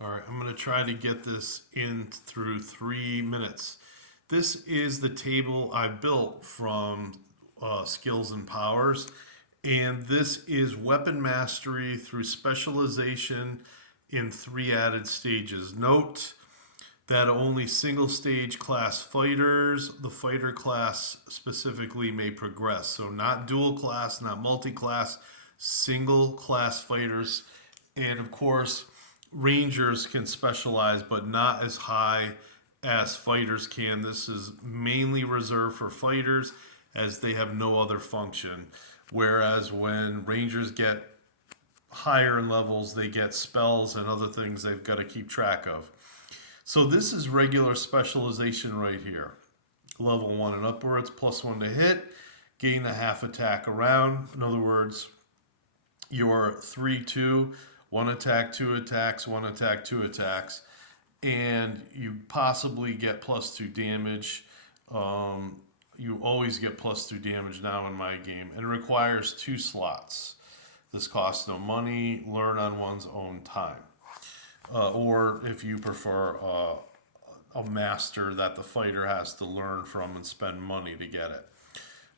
All right, I'm going to try to get this in through 3 minutes. This is the table I built from Skills and Powers, and this is weapon mastery through specialization in 3 added stages. Note that only single stage class fighters, the fighter class specifically, may progress. So, not dual class, not multi class, single class fighters. And of course, rangers can specialize, but not as high as fighters can. This is mainly reserved for fighters as they have no other function. Whereas when rangers get higher in levels, they get spells and other things they've got to keep track of. So this is regular specialization right here. Level 1 and upwards, +1 to hit, gain a half attack around. In other words, your 3-2, 1 attack, 2 attacks, 1 attack, 2 attacks, and you possibly get +2 damage. You always get +2 damage now in my game, and it requires 2 slots. This costs no money, learn on one's own time. Or if you prefer a master that the fighter has to learn from and spend money to get it.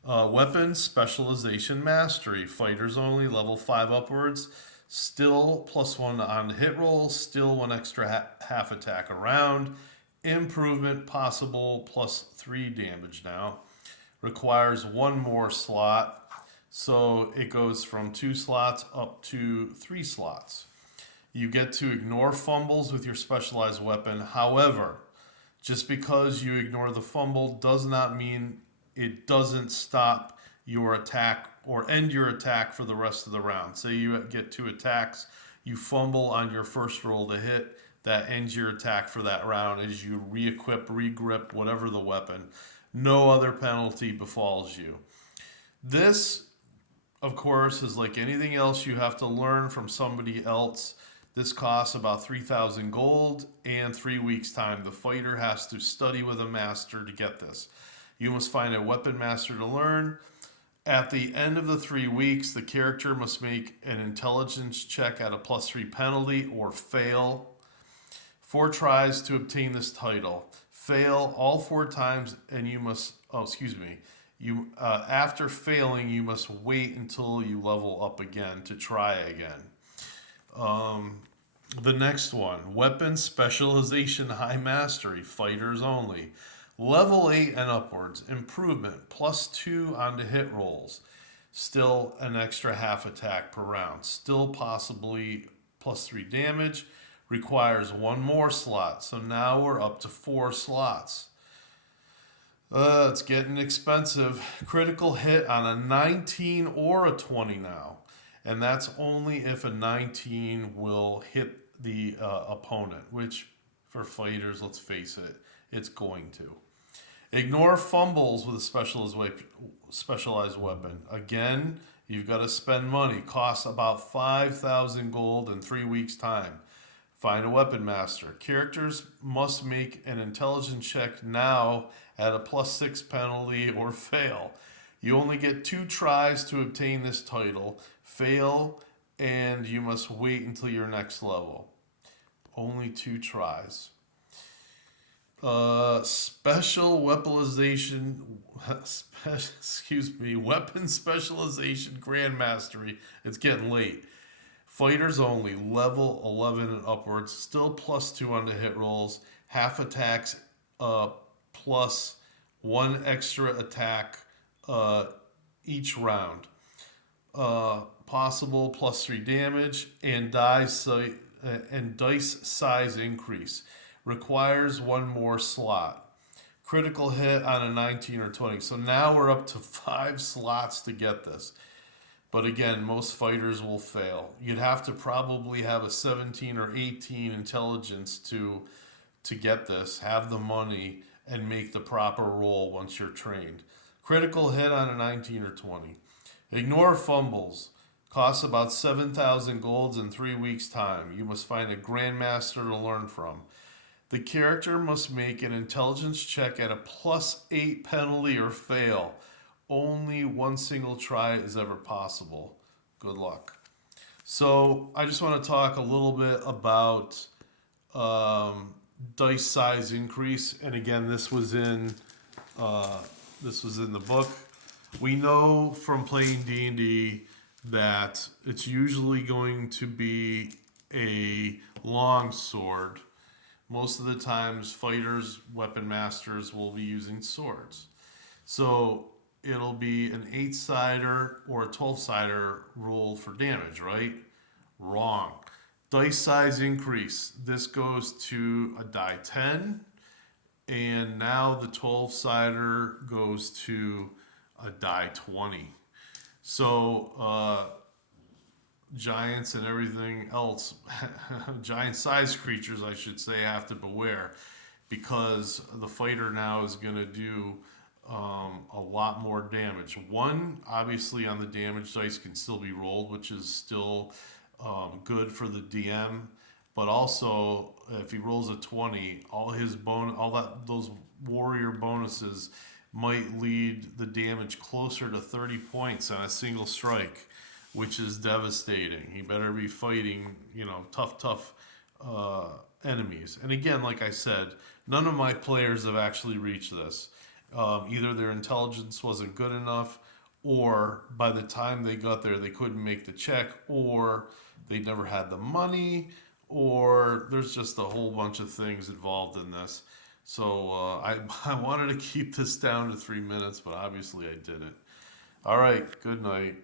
Weapons specialization mastery, fighters only, level 5 upwards. Still +1 on hit rolls, still 1 extra half attack around. Improvement possible, +3 damage now. Requires 1 more slot, so it goes from 2 slots up to 3 slots. You get to ignore fumbles with your specialized weapon. However, just because you ignore the fumble does not mean it doesn't stop your attack or end your attack for the rest of the round. Say you get 2 attacks, you fumble on your first roll to hit, that ends your attack for that round as you re-equip, re-grip, whatever the weapon. No other penalty befalls you. This, of course, is like anything else you have to learn from somebody else. This costs about 3,000 gold and 3 weeks' time. The fighter has to study with a master to get this. You must find a weapon master to learn. At the end of the 3 weeks, the character must make an intelligence check at a +3 penalty or fail. 4 tries to obtain this title. Fail all 4 times, and you must. Oh, excuse me. You after failing, you must wait until you level up again to try again. The next one, weapon specialization high mastery, fighters only. Level 8 and upwards, improvement, +2 on the hit rolls. Still an extra half attack per round. Still possibly +3 damage. Requires 1 more slot. So now we're up to 4 slots. It's getting expensive. Critical hit on a 19 or a 20 now. And that's only if a 19 will hit the opponent, which for fighters, let's face it, it's going to. Ignore fumbles with a specialized weapon. Again, you've got to spend money. Costs about 5,000 gold in 3 weeks' time. Find a weapon master. Characters must make an intelligence check now at a +6 penalty or fail. You only get 2 tries to obtain this title. Fail, and you must wait until your next level. Only 2 tries. Special weaponization, weapon specialization grand mastery. It's getting late. Fighters only, level 11 and upwards. Still +2 on the hit rolls. Half attacks, plus 1 extra attack each round. Possible +3 damage and dice size increase. Requires 1 more slot. Critical hit on a 19 or 20. So now we're up to 5 slots to get this. But again, most fighters will fail. You'd have to probably have a 17 or 18 intelligence to get this, have the money, and make the proper roll once you're trained. Critical hit on a 19 or 20. Ignore fumbles. Costs about 7,000 golds in 3 weeks' time. You must find a grandmaster to learn from. The character must make an intelligence check at a +8 penalty or fail. Only 1 single try is ever possible. Good luck. So, I just want to talk a little bit about dice size increase, and again, this was in the book. We know from playing D&D that it's usually going to be a long sword. Most of the times, fighters, weapon masters will be using swords. So it'll be an 8-sider or a 12-sider roll for damage, right? Wrong. Dice size increase. This goes to a die 10, and now the 12-sider goes to a die 20. So giants and everything else, giant sized creatures, I should say, have to beware because the fighter now is going to do a lot more damage. One, obviously, on the damage dice can still be rolled, which is still good for the DM. But also, if he rolls a 20, those warrior bonuses might lead the damage closer to 30 points on a single strike, which is devastating. He better be fighting, tough enemies. And again, like I said, none of my players have actually reached this. Either their intelligence wasn't good enough, or by the time they got there, they couldn't make the check, or they never had the money, or there's just a whole bunch of things involved in this. So I wanted to keep this down to 3 minutes, but obviously I didn't. All right, good night.